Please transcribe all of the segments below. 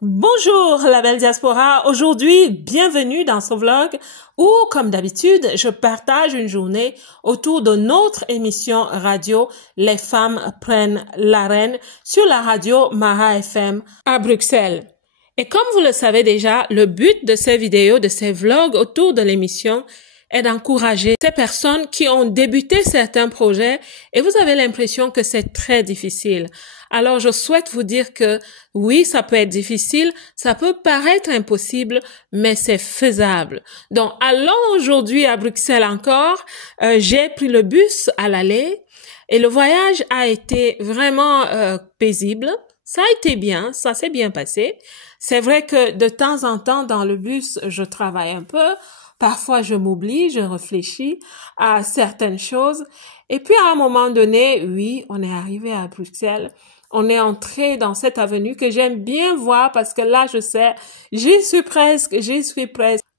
Bonjour la belle diaspora, aujourd'hui bienvenue dans ce vlog où comme d'habitude je partage une journée autour de notre émission radio Les femmes prennent l'arène sur la radio Mara FM à Bruxelles. Et comme vous le savez déjà, le but de ces vidéos, de ces vlogs autour de l'émission est d'encourager ces personnes qui ont débuté certains projets et vous avez l'impression que c'est très difficile. Alors, je souhaite vous dire que oui, ça peut être difficile, ça peut paraître impossible, mais c'est faisable. Donc, allons aujourd'hui à Bruxelles encore. J'ai pris le bus à l'aller et le voyage a été vraiment paisible. Ça a été bien, ça s'est bien passé. C'est vrai que de temps en temps, dans le bus, je travaille un peu. Parfois, je m'oublie, je réfléchis à certaines choses. Et puis, à un moment donné, oui, on est arrivé à Bruxelles. On est entré dans cette avenue que j'aime bien voir parce que là, je sais, j'y suis presque.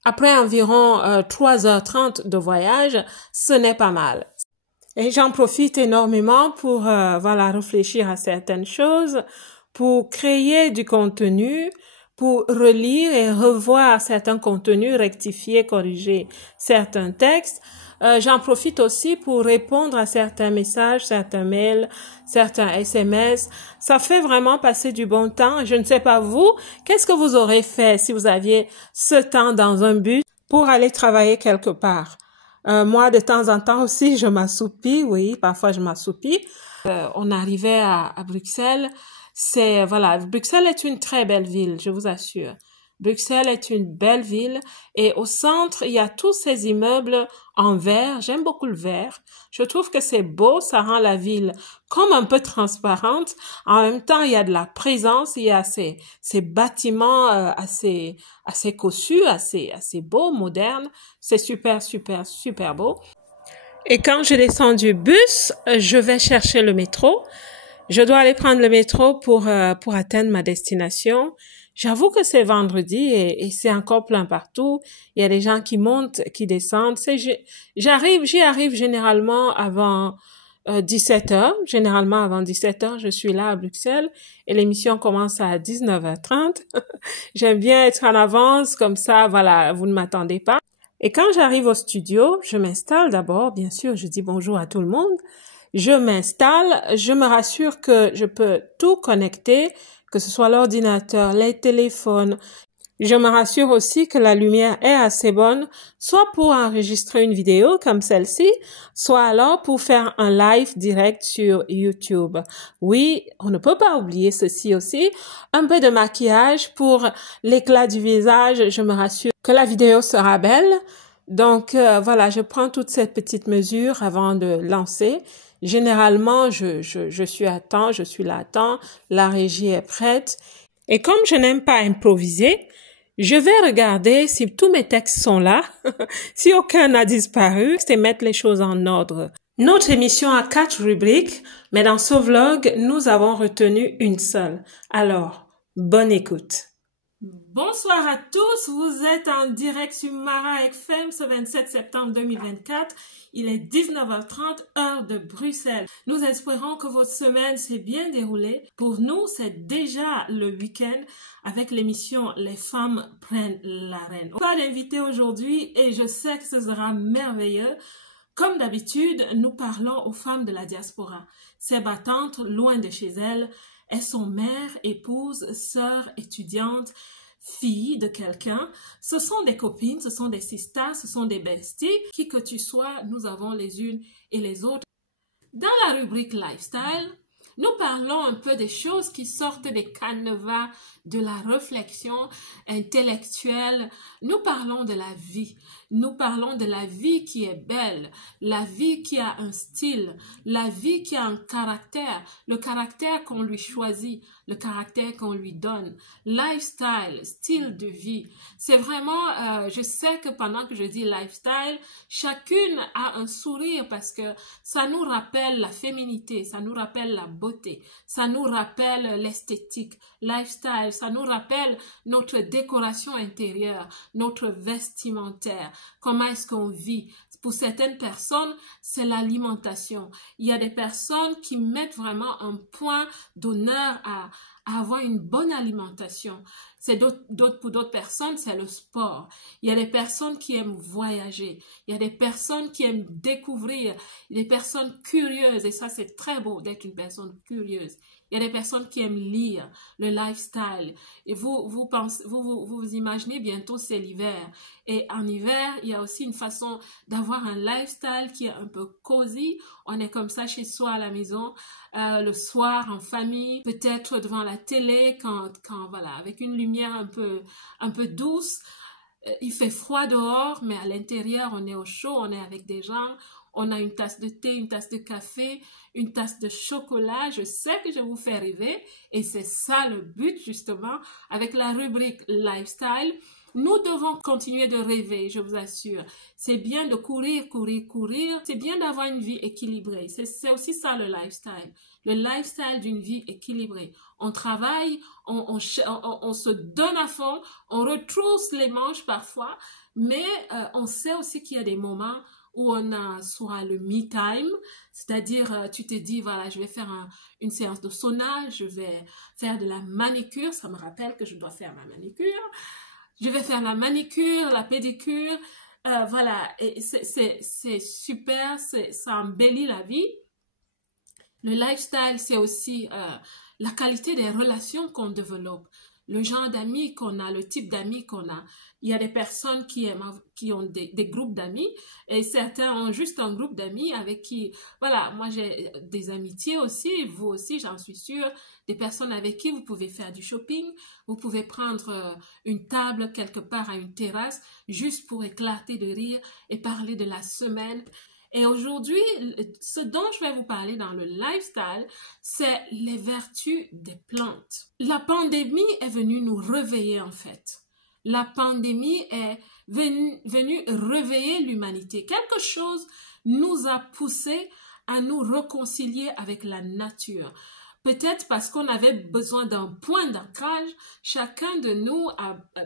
Après environ 3h30 de voyage, ce n'est pas mal. Et j'en profite énormément pour réfléchir à certaines choses, pour créer du contenu, pour relire et revoir certains contenus, rectifier, corriger certains textes. J'en profite aussi pour répondre à certains messages, certains mails, certains SMS. Ça fait vraiment passer du bon temps. Je ne sais pas vous, qu'est-ce que vous aurez fait si vous aviez ce temps dans un bus pour aller travailler quelque part? Moi, de temps en temps aussi, je m'assoupis. Oui, parfois je m'assoupis. On arrivait à Bruxelles. Bruxelles est une très belle ville, je vous assure. Bruxelles est une belle ville et au centre, il y a tous ces immeubles en verre. J'aime beaucoup le vert. Je trouve que c'est beau, ça rend la ville comme un peu transparente. En même temps, il y a de la présence, il y a ces bâtiments assez cossus, assez beaux, modernes. C'est super beau. Et quand je descends du bus, je vais chercher le métro. Je dois aller prendre le métro pour atteindre ma destination. J'avoue que c'est vendredi et c'est encore plein partout. Il y a des gens qui montent, qui descendent. J'y arrive généralement avant 17h. Généralement avant 17h, je suis là à Bruxelles et l'émission commence à 19h30. J'aime bien être en avance, comme ça, voilà, vous ne m'attendez pas. Et quand j'arrive au studio, je m'installe d'abord, bien sûr, je dis bonjour à tout le monde. Je m'installe, je me rassure que je peux tout connecter, que ce soit l'ordinateur, les téléphones. Je me rassure aussi que la lumière est assez bonne, soit pour enregistrer une vidéo comme celle-ci, soit alors pour faire un live direct sur YouTube. Oui, on ne peut pas oublier ceci aussi. Un peu de maquillage pour l'éclat du visage. Je me rassure que la vidéo sera belle. Donc je prends toutes ces petites mesures avant de lancer. Généralement, je suis à temps, je suis là à temps, la régie est prête. Et comme je n'aime pas improviser, je vais regarder si tous mes textes sont là, si aucun n'a disparu, et mettre les choses en ordre. Notre émission a 4 rubriques, mais dans ce vlog, nous avons retenu une seule. Alors, bonne écoute. Bonsoir à tous, vous êtes en direct sur Mara FM ce 27 septembre 2024. Il est 19h30, heure de Bruxelles. Nous espérons que votre semaine s'est bien déroulée. Pour nous, c'est déjà le week-end avec l'émission Les femmes prennent l'arène. Pas d'invité aujourd'hui et je sais que ce sera merveilleux. Comme d'habitude, nous parlons aux femmes de la diaspora. Ces battantes, loin de chez elles, elles sont mères, épouses, sœurs, étudiantes, filles de quelqu'un. Ce sont des copines, ce sont des sisters, ce sont des besties. Qui que tu sois, nous avons les unes et les autres. Dans la rubrique Lifestyle, nous parlons un peu des choses qui sortent des canevas de la réflexion intellectuelle. Nous parlons de la vie. Nous parlons de la vie qui est belle, la vie qui a un style, la vie qui a un caractère, le caractère qu'on lui choisit, le caractère qu'on lui donne. Lifestyle, style de vie. C'est vraiment, je sais que pendant que je dis lifestyle, chacune a un sourire parce que ça nous rappelle la féminité, ça nous rappelle la beauté, ça nous rappelle l'esthétique. Lifestyle, ça nous rappelle notre décoration intérieure, notre vestimentaire, comment est-ce qu'on vit. Pour certaines personnes, c'est l'alimentation. Il y a des personnes qui mettent vraiment un point d'honneur à à avoir une bonne alimentation. Pour d'autres personnes, c'est le sport. Il y a des personnes qui aiment voyager. Il y a des personnes qui aiment découvrir. Il y a des personnes curieuses. Et ça, c'est très beau d'être une personne curieuse. Il y a des personnes qui aiment lire, le lifestyle. Et vous imaginez bientôt c'est l'hiver. Et en hiver, il y a aussi une façon d'avoir un lifestyle qui est un peu cosy. On est comme ça chez soi à la maison, le soir en famille, peut-être devant la télé, voilà, avec une lumière un peu douce. Il fait froid dehors, mais à l'intérieur, on est au chaud, on est avec des gens. On a une tasse de thé, une tasse de café, une tasse de chocolat. Je sais que je vous fais rêver et c'est ça le but justement avec la rubrique Lifestyle. Nous devons continuer de rêver, je vous assure. C'est bien de courir, courir, courir. C'est bien d'avoir une vie équilibrée. C'est aussi ça le lifestyle. Le lifestyle d'une vie équilibrée. On travaille, on se donne à fond, on retrousse les manches parfois, mais on sait aussi qu'il y a des moments où on a soit le me time, c'est-à-dire tu te dis voilà je vais faire une séance de sauna, je vais faire de la manicure, ça me rappelle que je dois faire ma manicure, je vais faire la manicure, la pédicure, voilà, et c'est super, ça embellit la vie. Le lifestyle, c'est aussi la qualité des relations qu'on développe, le genre d'amis qu'on a, le type d'amis qu'on a. Il y a des personnes qui ont des groupes d'amis et certains ont juste un groupe d'amis avec qui, voilà, moi j'ai des amitiés aussi, vous aussi, j'en suis sûre, des personnes avec qui vous pouvez faire du shopping, vous pouvez prendre une table quelque part à une terrasse juste pour éclater de rire et parler de la semaine. Et aujourd'hui, ce dont je vais vous parler dans le lifestyle, c'est les vertus des plantes. La pandémie est venue nous réveiller en fait. La pandémie est venue réveiller l'humanité. Quelque chose nous a poussé à nous réconcilier avec la nature. Peut-être parce qu'on avait besoin d'un point d'ancrage, chacun de nous,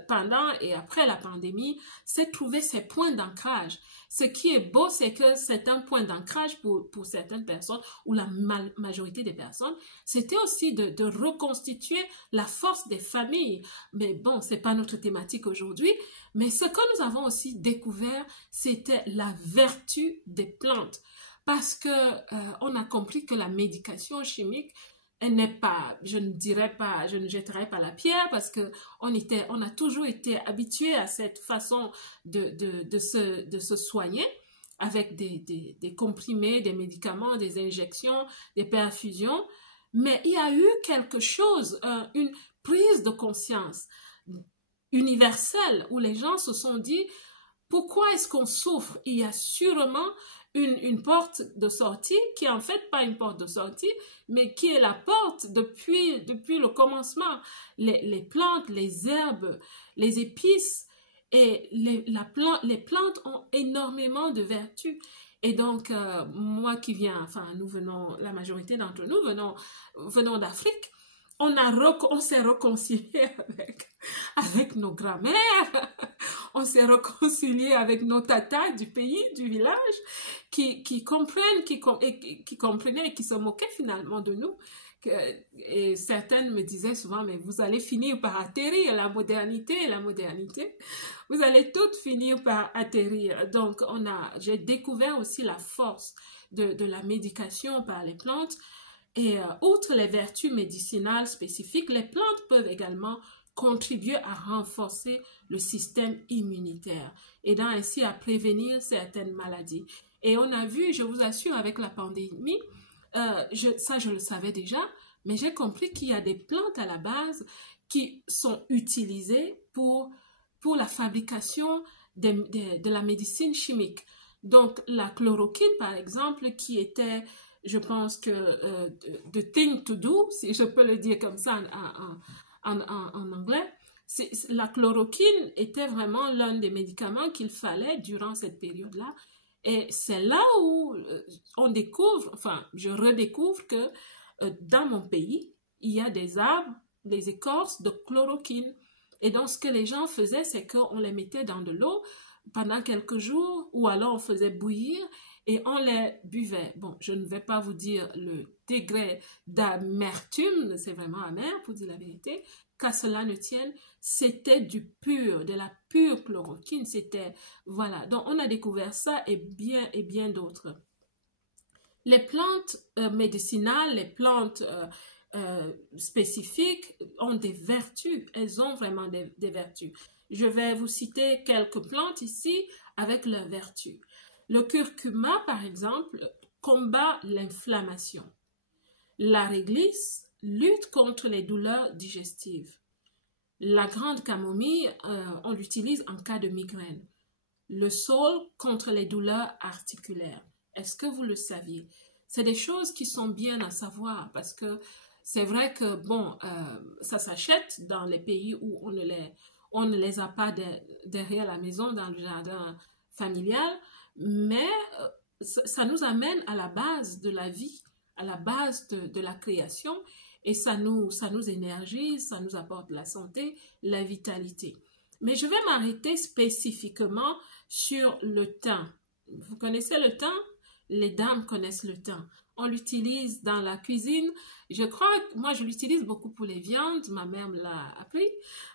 pendant et après la pandémie, s'est trouvé ses points d'ancrage. Ce qui est beau, c'est que c'est un point d'ancrage pour certaines personnes, ou la majorité des personnes. C'était aussi de reconstituer la force des familles. Mais bon, c'est pas notre thématique aujourd'hui. Mais ce que nous avons aussi découvert, c'était la vertu des plantes. Parce que on a compris que la médication chimique, elle n'est pas, je ne jetterai pas la pierre parce que on a toujours été habitué à cette façon de se soigner avec des comprimés, des médicaments, des injections, des perfusions. Mais il y a eu quelque chose, une prise de conscience universelle où les gens se sont dit, pourquoi est-ce qu'on souffre? Il y a sûrement une porte de sortie qui est en fait pas une porte de sortie, mais qui est la porte depuis le commencement. Les plantes, les herbes, les épices et les plantes ont énormément de vertus. Et donc, moi qui viens, enfin, la majorité d'entre nous venons d'Afrique. On s'est réconcilié avec nos grands-mères, on s'est réconcilié avec nos tatas du pays, du village, qui comprennent, qui comprenaient et qui se moquaient finalement de nous. Et certaines me disaient souvent, mais vous allez finir par atterrir, la modernité, vous allez toutes finir par atterrir. Donc, j'ai découvert aussi la force de la médication par les plantes. Et outre les vertus médicinales spécifiques, les plantes peuvent également contribuer à renforcer le système immunitaire, aidant ainsi à prévenir certaines maladies. Et on a vu, je vous assure, avec la pandémie, je le savais déjà, mais j'ai compris qu'il y a des plantes à la base qui sont utilisées pour la fabrication de la médecine chimique. Donc, la chloroquine, par exemple, qui était, je pense que the thing to do, si je peux le dire comme ça en anglais, la chloroquine était vraiment l'un des médicaments qu'il fallait durant cette période-là. Et c'est là où on découvre, enfin, je redécouvre que dans mon pays, il y a des arbres, des écorces de chloroquine. Et donc, ce que les gens faisaient, c'est qu'on les mettait dans de l'eau pendant quelques jours, ou alors on faisait bouillir et on les buvait. Bon, je ne vais pas vous dire le degré d'amertume, c'est vraiment amer pour dire la vérité, qu'à cela ne tienne, c'était du pur, de la pure chloroquine, c'était, voilà. Donc, on a découvert ça et bien d'autres. Les plantes médicinales, les plantes spécifiques ont des vertus, elles ont vraiment des vertus. Je vais vous citer quelques plantes ici avec leurs vertus. Le curcuma, par exemple, combat l'inflammation. La réglisse lutte contre les douleurs digestives. La grande camomille, on l'utilise en cas de migraine. Le saule contre les douleurs articulaires. Est-ce que vous le saviez? C'est des choses qui sont bien à savoir parce que c'est vrai que, bon, ça s'achète dans les pays où on ne les a pas derrière la maison, dans le jardin familial, mais ça nous amène à la base de la vie, à la base de la création, et ça nous énergise, ça nous apporte la santé, la vitalité. Mais je vais m'arrêter spécifiquement sur le thym. Vous connaissez le thym? Les dames connaissent le thym. On l'utilise dans la cuisine. Je crois que moi, je l'utilise beaucoup pour les viandes. Ma mère me l'a appris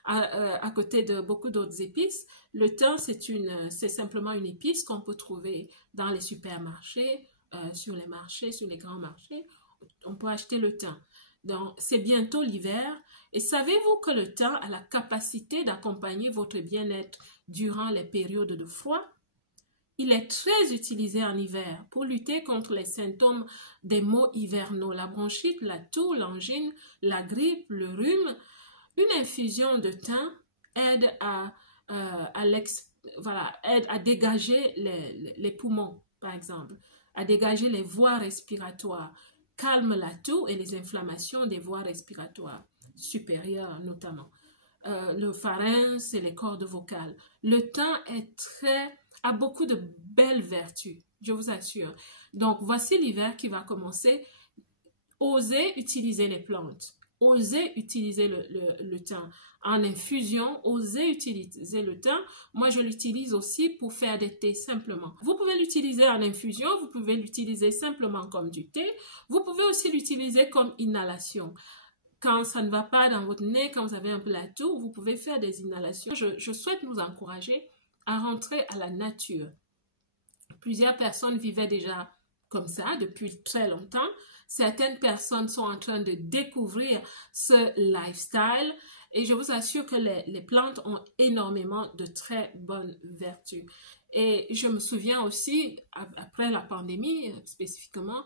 à côté de beaucoup d'autres épices. Le thym, c'est simplement une épice qu'on peut trouver dans les supermarchés, sur les marchés, sur les grands marchés. On peut acheter le thym. Donc, c'est bientôt l'hiver. Et savez-vous que le thym a la capacité d'accompagner votre bien-être durant les périodes de froid? Il est très utilisé en hiver pour lutter contre les symptômes des maux hivernaux, la bronchite, la toux, l'angine, la grippe, le rhume. Une infusion de thym aide aide à dégager les poumons, par exemple, à dégager les voies respiratoires, calme la toux et les inflammations des voies respiratoires supérieures notamment. Le pharynx et les cordes vocales. Le thym a beaucoup de belles vertus, je vous assure. Donc, voici l'hiver qui va commencer. Osez utiliser les plantes. Osez utiliser le thym en infusion. Osez utiliser le thym. Moi, je l'utilise aussi pour faire des thés simplement. Vous pouvez l'utiliser en infusion. Vous pouvez l'utiliser simplement comme du thé. Vous pouvez aussi l'utiliser comme inhalation. Quand ça ne va pas dans votre nez, quand vous avez un peu la toux, vous pouvez faire des inhalations. Je souhaite nous encourager à rentrer à la nature. Plusieurs personnes vivaient déjà comme ça depuis très longtemps. Certaines personnes sont en train de découvrir ce lifestyle et je vous assure que les plantes ont énormément de très bonnes vertus. Et je me souviens aussi, après la pandémie spécifiquement,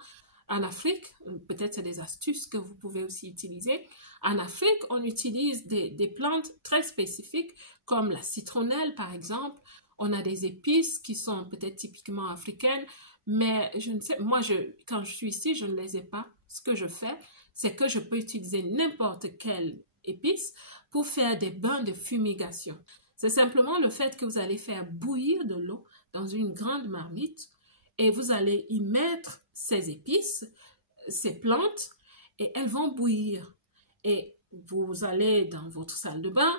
en Afrique, peut-être c'est des astuces que vous pouvez aussi utiliser. En Afrique, on utilise des plantes très spécifiques comme la citronnelle par exemple. On a des épices qui sont peut-être typiquement africaines, mais je ne sais, moi, quand je suis ici, je ne les ai pas. Ce que je fais, c'est que je peux utiliser n'importe quelle épice pour faire des bains de fumigation. C'est simplement le fait que vous allez faire bouillir de l'eau dans une grande marmite et vous allez y mettre ces épices, ces plantes, et elles vont bouillir. Et vous allez dans votre salle de bain,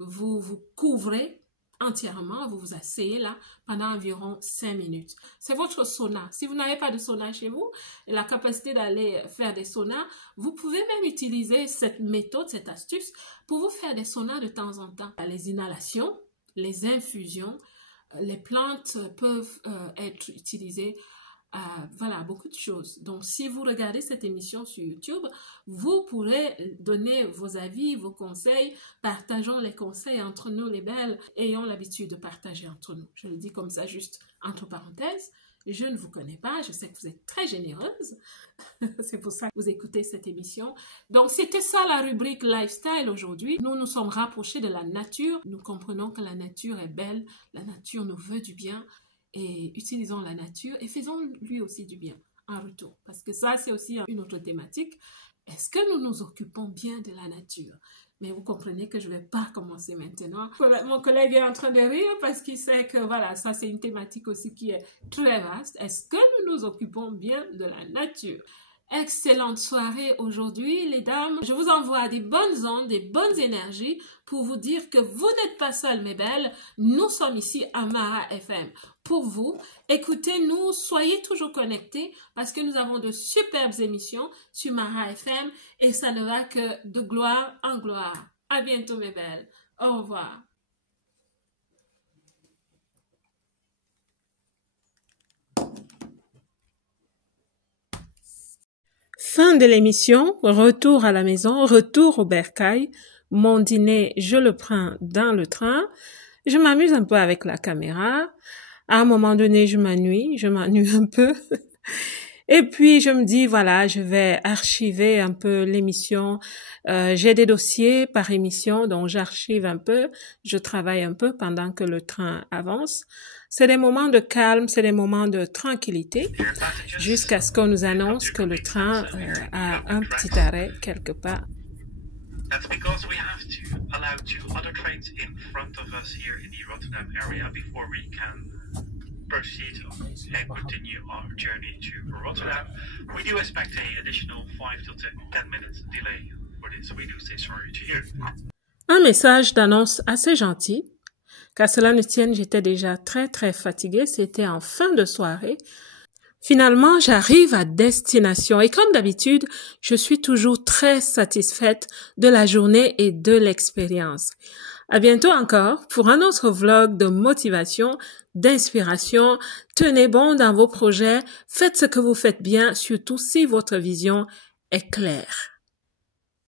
vous vous couvrez entièrement, vous vous asseyez là pendant environ 5 minutes. C'est votre sauna. Si vous n'avez pas de sauna chez vous, et la capacité d'aller faire des saunas, vous pouvez même utiliser cette méthode, cette astuce, pour vous faire des saunas de temps en temps. Les inhalations, les infusions, les plantes peuvent être utilisées voilà, beaucoup de choses. Donc, si vous regardez cette émission sur YouTube, vous pourrez donner vos avis, vos conseils. Partageons les conseils entre nous, les belles. Ayons l'habitude de partager entre nous. Je le dis comme ça, juste entre parenthèses. Je ne vous connais pas. Je sais que vous êtes très généreuse. C'est pour ça que vous écoutez cette émission. Donc, c'était ça la rubrique Lifestyle aujourd'hui. Nous nous sommes rapprochés de la nature. Nous comprenons que la nature est belle. La nature nous veut du bien. Et utilisons la nature et faisons-lui aussi du bien en retour. Parce que ça, c'est aussi une autre thématique. Est-ce que nous nous occupons bien de la nature? Mais vous comprenez que je ne vais pas commencer maintenant. Mon collègue est en train de rire parce qu'il sait que voilà, ça c'est une thématique aussi qui est très vaste. Est-ce que nous nous occupons bien de la nature? excellente soirée aujourd'hui, les dames. Je vous envoie des bonnes ondes, des bonnes énergies pour vous dire que vous n'êtes pas seules, mes belles. Nous sommes ici à Mara FM pour vous. Écoutez-nous, soyez toujours connectés parce que nous avons de superbes émissions sur Mara FM et ça ne va que de gloire en gloire. À bientôt, mes belles. Au revoir. Fin de l'émission, retour à la maison, retour au bercail. Mon dîner, je le prends dans le train. Je m'amuse un peu avec la caméra. À un moment donné, je m'ennuie un peu. Et puis, je me dis, voilà, je vais archiver un peu l'émission. J'ai des dossiers par émission, donc j'archive un peu. Je travaille un peu pendant que le train avance. C'est des moments de calme, c'est des moments de tranquillité, jusqu'à ce qu'on nous annonce que le train a un petit arrêt quelque part. That's because we have to allow 2 other trains in front of us here in the Rotterdam area before we can proceed and continue our journey to Rotterdam. We do expect an additional 5 to 10 minutes delay for this, so we do say sorry to you. Un message d'annonce assez gentil. Qu'à cela ne tienne, j'étais déjà très fatiguée. C'était en fin de soirée. Finalement, j'arrive à destination et comme d'habitude, je suis toujours très satisfaite de la journée et de l'expérience. À bientôt encore pour un autre vlog de motivation, d'inspiration. Tenez bon dans vos projets, faites ce que vous faites bien, surtout si votre vision est claire.